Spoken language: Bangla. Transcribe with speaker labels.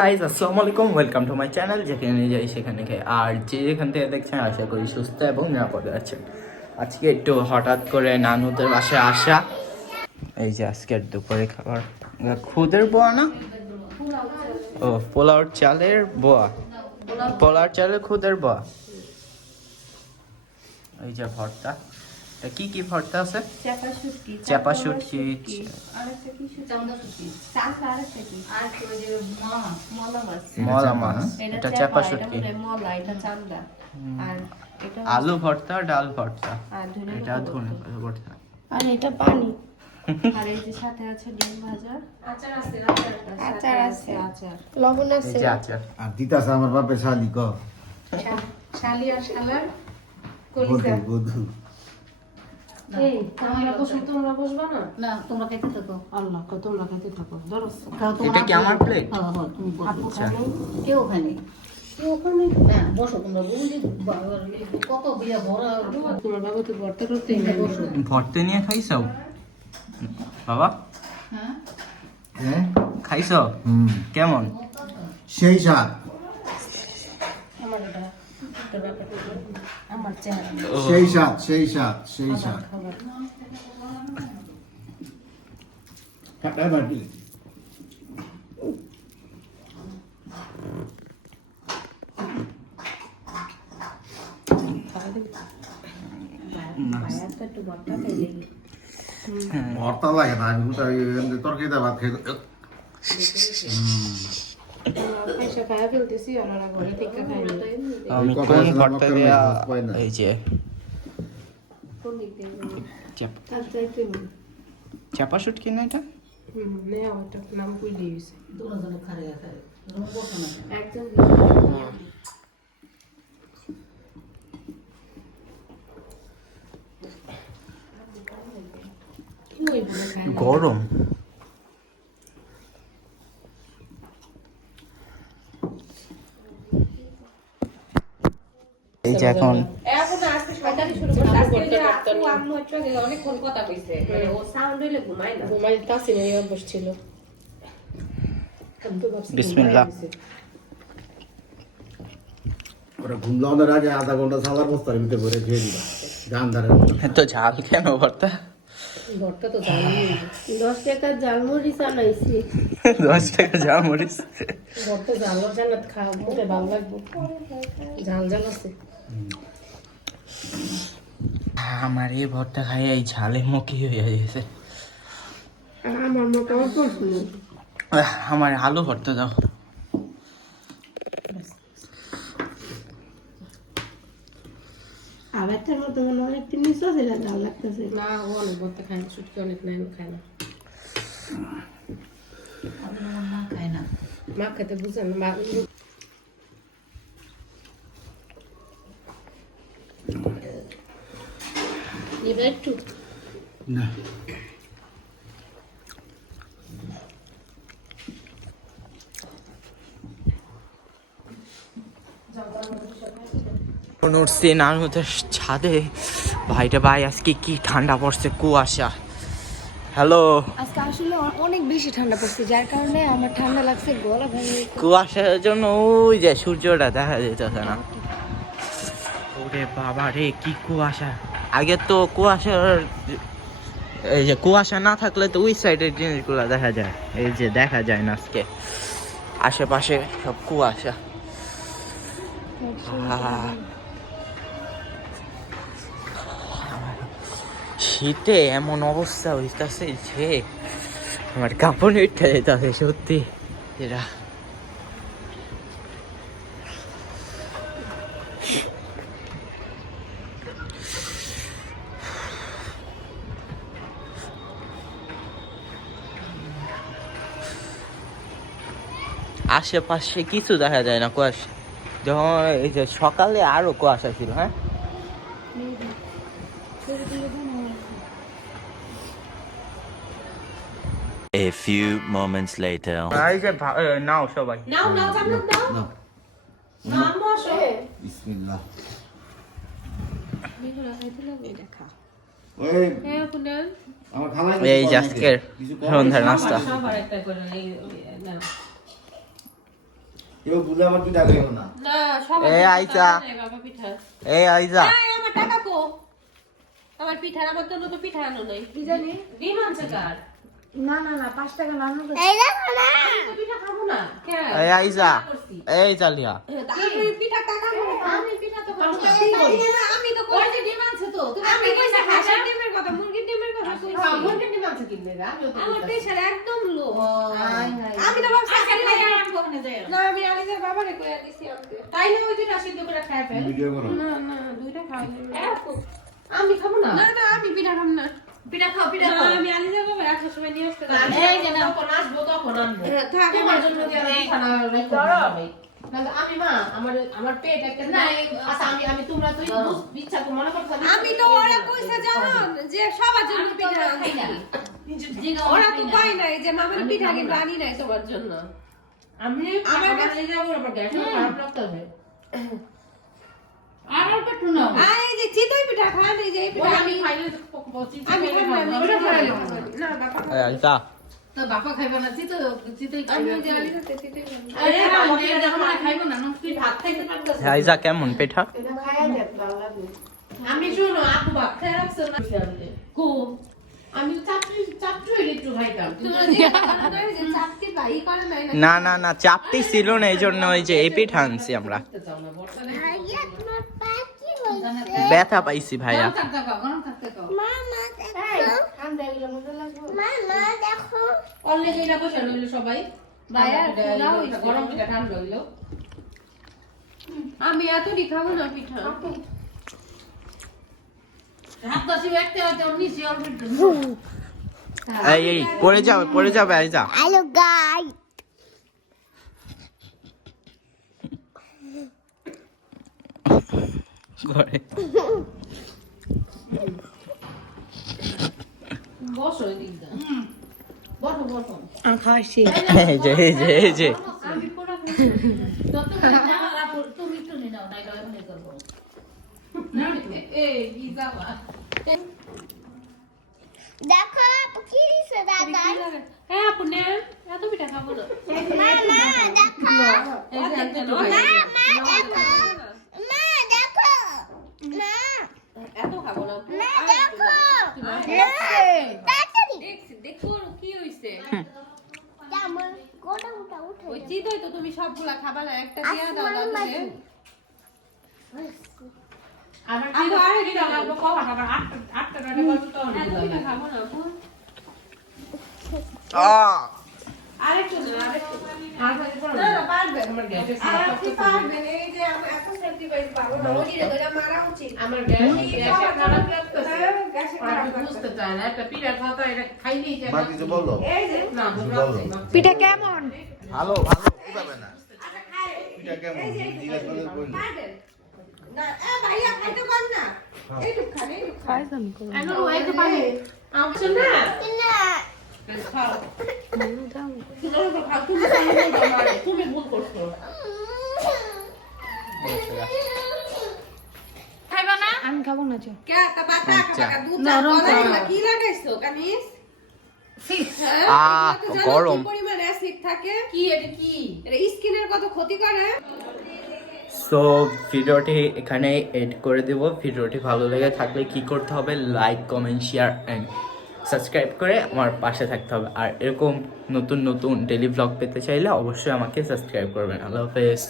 Speaker 1: গাইজ আসসালামু আলাইকুম ওয়েলকাম টু মাই চ্যানেল যেখানে যাই সেখানে খাই আর যে যেখান থেকে দেখছেন, আশা করি সুস্থ এবং নিরাপদে আছেন। আজকে একটু হঠাৎ করে নানুদের বাসায় আসা। এই যে আজকের দুপুরে খাবার। খুদের বোয়া না? ও, পোলাওর চালের বোয়া। পোলাওর চালের খুদের বোয়া। এই যে ভর্তা। কি কি ভর্তা আছে?
Speaker 2: চাপা শুটকি
Speaker 1: চাপা শুটকি,
Speaker 2: আরেকটা কি শুটকি
Speaker 3: শুটকি
Speaker 2: চাপা আরেকটা কি?
Speaker 3: আর ওই যে মলা মাছ।
Speaker 2: মলা মাছ এটা
Speaker 1: এটা
Speaker 2: চাপা
Speaker 1: শুটকি
Speaker 2: মলা এটা চামড়া। আর এটা
Speaker 1: আলু ভর্তা ডাল ভর্তা। এটা ধনে
Speaker 2: ভর্তা। আর এটা পানি। আর এই যে সাথে আছে ডিম ভাজা।
Speaker 3: আচার আছে আচার
Speaker 2: আচার
Speaker 3: আচার
Speaker 2: আছে।
Speaker 3: আচার।
Speaker 2: লবণ আছে।
Speaker 1: আচার।
Speaker 4: আর দিতাছে আমার বাপের শালি ক?
Speaker 3: শালি আর শালার কলিজা।
Speaker 4: বধু।
Speaker 2: এই তোমরা বসো তোমরা বসবা না?
Speaker 3: না তোমরা খেতে থাকো।
Speaker 2: আল্লাহ তোমরা খেতে থাকো ধরো।
Speaker 3: খাও, তোমরা
Speaker 1: এটা কি আমার প্লেট
Speaker 3: হ্যাঁ হ্যাঁ তুমি বসো।
Speaker 1: আচ্ছা।
Speaker 3: কেউ খায়নি
Speaker 2: ওখানে
Speaker 3: না? বসো তোমরা বুঝি কত বিয়া ভরা
Speaker 2: তোমার বাবা তো ভর্তা
Speaker 3: বসো।
Speaker 1: ভর্তা নিয়ে খাইছো বাবা?
Speaker 3: হ্যাঁ?
Speaker 4: হ্যাঁ
Speaker 1: খাইছো কেমন?
Speaker 4: সেই
Speaker 2: আমার এটা ব্যাপারটা আমার চেহারা
Speaker 1: ও,
Speaker 4: সেই সাত সেই সাত সেই সাত
Speaker 2: খাবার
Speaker 4: কাটা বাটি
Speaker 2: খাওয়া দেবে
Speaker 1: না।
Speaker 2: ভাইয়া তো একটু ভর্তা খাইলে
Speaker 1: হ্যাঁ।
Speaker 4: ভর্তা লাগে না আমি তো এমনি তরকারিতে ভাত খাই
Speaker 1: আমি কোন দেয়া
Speaker 4: না।
Speaker 1: এই যে
Speaker 2: কোন?
Speaker 1: চাপ-
Speaker 2: আর চাইতে নেই
Speaker 1: চাপা শুটকি না এটা
Speaker 2: হুম নেই ওটা নাম কই দিয়েছে
Speaker 3: তোমরা যেন খারে খারে রুম বসো না
Speaker 2: একজন ওই বলে খায় না।
Speaker 1: গরম এই যে এখন
Speaker 2: ঘুমাই তাসি নেই অভ্যাস ছিল। আমি
Speaker 1: বিসমিল্লাহ।
Speaker 4: ওরা ঘুম লাগানোর আগে আধা ঘণ্টা সালার বস্তার ভিতরে ভরে খেয়ে দিবা গান ধারে
Speaker 1: এত ঝাল কেন ভর্তা?
Speaker 2: ভর্তা তো জানি দশ টাকা জালমুড়ি চালাইছি
Speaker 1: দশ টাকা ঝাল মরিস
Speaker 2: ভর্তা জাল জানাত খা মুখে ভালো লাগবে। ঝাল ঝাল আছে।
Speaker 1: আমার এই ভর্তা খাই এই ঝালে মুখি হয়ে গেছে।
Speaker 2: আমার
Speaker 1: আলু ভর্তা দাও।
Speaker 2: আবেতের মতো মনে হয় একটু নিচু আছে না লাগতেছে। না ও অনেক ভর্তা খায় না ছুটকি অনেক নাই খায় না।
Speaker 3: মা খায় না।
Speaker 2: মা খেতে বুঝে না একটু।
Speaker 4: না।
Speaker 1: উঠছি ছাদে। ভাইটা ভাই আজকে কি ঠান্ডা পড়ছে কুয়াশা। হ্যালো।
Speaker 2: আজকে আসলে অনেক বেশি ঠান্ডা পড়ছে যার কারণে আমার ঠান্ডা লাগছে গলা ভেঙে
Speaker 1: কুয়াশার জন্য ওই যে সূর্যটা দেখা যেতেছে না। ওরে বাবা রে কি কুয়াশা। আগে তো কুয়াশার, এই যে কুয়াশা না থাকলে তো ওই সাইডের জিনিসগুলো দেখা যায়। এই যে দেখা যায় না আজকে। আশেপাশে সব কুয়াশা। শীতে এমন অবস্থা হইতাছে যে, আমার কাপড় উঠে যেতেছে সত্যি। এরা আশেপাশে কিছু দেখা যায় না কুয়াশা। যখন এই যে সকালে আরও কুয়াশা ছিল হ্যাঁ?
Speaker 5: A few moments later.
Speaker 1: এই যে নাও সবাই।
Speaker 3: নাও নাও জান্নাত নাও
Speaker 4: না
Speaker 3: নাও। আম্মু আসো
Speaker 4: বিসমিল্লাহ।
Speaker 2: দেখা।
Speaker 4: ওই
Speaker 2: হ্যাঁ পুনাল।
Speaker 4: আমার খালা
Speaker 1: এই যে সন্ধ্যার নাস্তা।
Speaker 3: সবার একটা করে এই এই- নাও।
Speaker 4: এবার বুঝলে আমার পিঠা খাইও না।
Speaker 1: এ, আইসা।
Speaker 6: খাওয়া নাই, বাবা পিঠা।
Speaker 1: এই আইজা
Speaker 6: এই, আমার টাকা কো। আমার পিঠা আমার জন্য তো পিঠা আনো নাই। কি জানি? ডিম আনছে কার?
Speaker 2: না না না পাঁচ টাকা নানো
Speaker 6: আমি তো পিঠা খাব না। কেন
Speaker 1: এই আইজা এই চালিয়া
Speaker 6: আমি পিঠা টাকা কো
Speaker 2: আমি পিঠা তো খাব
Speaker 6: আমি তো
Speaker 2: ওই ডিম আনছে তো তুমি
Speaker 6: আমি কইছি হাঁসের আমার। একদম লো
Speaker 2: হায় হায়।
Speaker 6: আমি তো ভাবছি
Speaker 2: আচ্ছা, যাই।
Speaker 6: না আমি আলিজার বাবারে কইয়া দিছি আনতে।
Speaker 2: তাই না ওই দুটা সিদ্ধ করে খায় ফেল।
Speaker 6: না না দুইটা খাওয়া যাবে।
Speaker 2: আমি খাব না?
Speaker 6: না না আমি পিঠা খাম না।
Speaker 2: পিঠা খাও পিঠা খাও।
Speaker 6: আমি আলিজার বাবার আসার সময় নিয়ে আসতে
Speaker 2: এই যে না, যখন আসব তখন আনব।
Speaker 6: হ্যাঁ,
Speaker 2: তোমার
Speaker 6: আমার
Speaker 2: জন্য দিয়ে আমি
Speaker 6: এই-
Speaker 2: পিঠা না রেখে আমি মা আমার আমার পেট একটা না আচ্ছা আমি আমি তোমরা তুই ইচ্ছা করে মনে করছ
Speaker 6: আমি তো ওরা কইছে জানান যে সবার জন্য পিঠা
Speaker 2: খাই না
Speaker 6: আনছি। ওরা তো পাই নাই। যে মামার পিঠা কিন্তু আনি নাই তোমার জন্য।
Speaker 2: আমি
Speaker 6: আমার কাছে-
Speaker 2: যাব আমার গ্যাস খারাপ লাগতে হবে আর অল্প একটু নাও।
Speaker 6: আ, যে চিতই পিঠা খান এই যে পিঠা
Speaker 2: আমি খাইলে
Speaker 6: আমি খাই না, বাবা।
Speaker 2: তো বাপা খাইবে না খাইবে না তুই ভাত খাইতে পারছিস
Speaker 1: আইজা কেমন পিঠা?
Speaker 2: আমি শুনো আপু ভাত খাই রাখছো না? কো? আমি একটু খাইতাম।
Speaker 6: খাব না, না
Speaker 1: না না না চাপটি ছিল না এই জন্য ওই যে এই পিঠা আনছি আমরা। ব্যথা পাইছি ভাইয়া।
Speaker 2: থাকতে খাও গরম থাকতে খাও অলরেডি বসে রইল সবাই। গরম পিঠা ঠান্ডা
Speaker 6: আমি এতটি খাব না পিঠা।
Speaker 2: হাত দশি একটা হয়তো নিচে অল্প একটু।
Speaker 1: এই এই পড়ে যাবে পড়ে যাবে আইজা
Speaker 7: Hello guys.
Speaker 1: ঘরে।
Speaker 2: বসো এদিকটা। বসো বসো।
Speaker 1: এই যে এই যে এই যে
Speaker 2: তুমি একটু নিয়ে নাও নাইলে এখানে করব
Speaker 6: এই কি যাবা
Speaker 7: দেখো কি দিছে দাদা
Speaker 6: হ্যাঁ আপু নেন। এত পিঠা খাব না
Speaker 7: মা মা দেখো। মা মা দেখো। মা দেখো। মা
Speaker 6: এত খাব না আপু।
Speaker 7: মা
Speaker 6: আর একটু
Speaker 7: দেখো
Speaker 6: দাও।
Speaker 7: তাড়াতাড়ি।
Speaker 6: দেখছি দেখো কি হইছে। ওই চিতই তো তুমি সবগুলা খাবা না একটা দিয়া দাও দাদুকে
Speaker 2: আমার কি
Speaker 6: আরেক
Speaker 2: কি লাগবে কখন আবার আটটা আটটা টাকা বলতো তো
Speaker 6: খাব না। আরেকটু আরেকটু।
Speaker 2: পিঠা খাওয়া এটা খাইলেই যে
Speaker 4: মা কিছু বলল
Speaker 6: এই যে,
Speaker 2: না
Speaker 4: বলো।
Speaker 2: পিঠা
Speaker 4: ভালো ভালো কীভাবে না পিঠা কেমন জিজ্ঞেস করে বলল
Speaker 6: না, এ ভাইয়া, খাইতে পার না। এইটুক খান, এইটুক খান।
Speaker 2: আনো একটু পানি
Speaker 6: আচ্ছা, না।
Speaker 1: এখানে এড করে দেব। ভিডিওটি ভালো লেগে থাকলে কি করতে হবে? Like comment share and subscribe করে আমার পাশে থাকতে হবে। আর এরকম নতুন নতুন ডেলি ব্লগ পেতে চাইলে অবশ্যই আমাকে সাবস্ক্রাইব করবেন। আল্লাহ হাফেজ।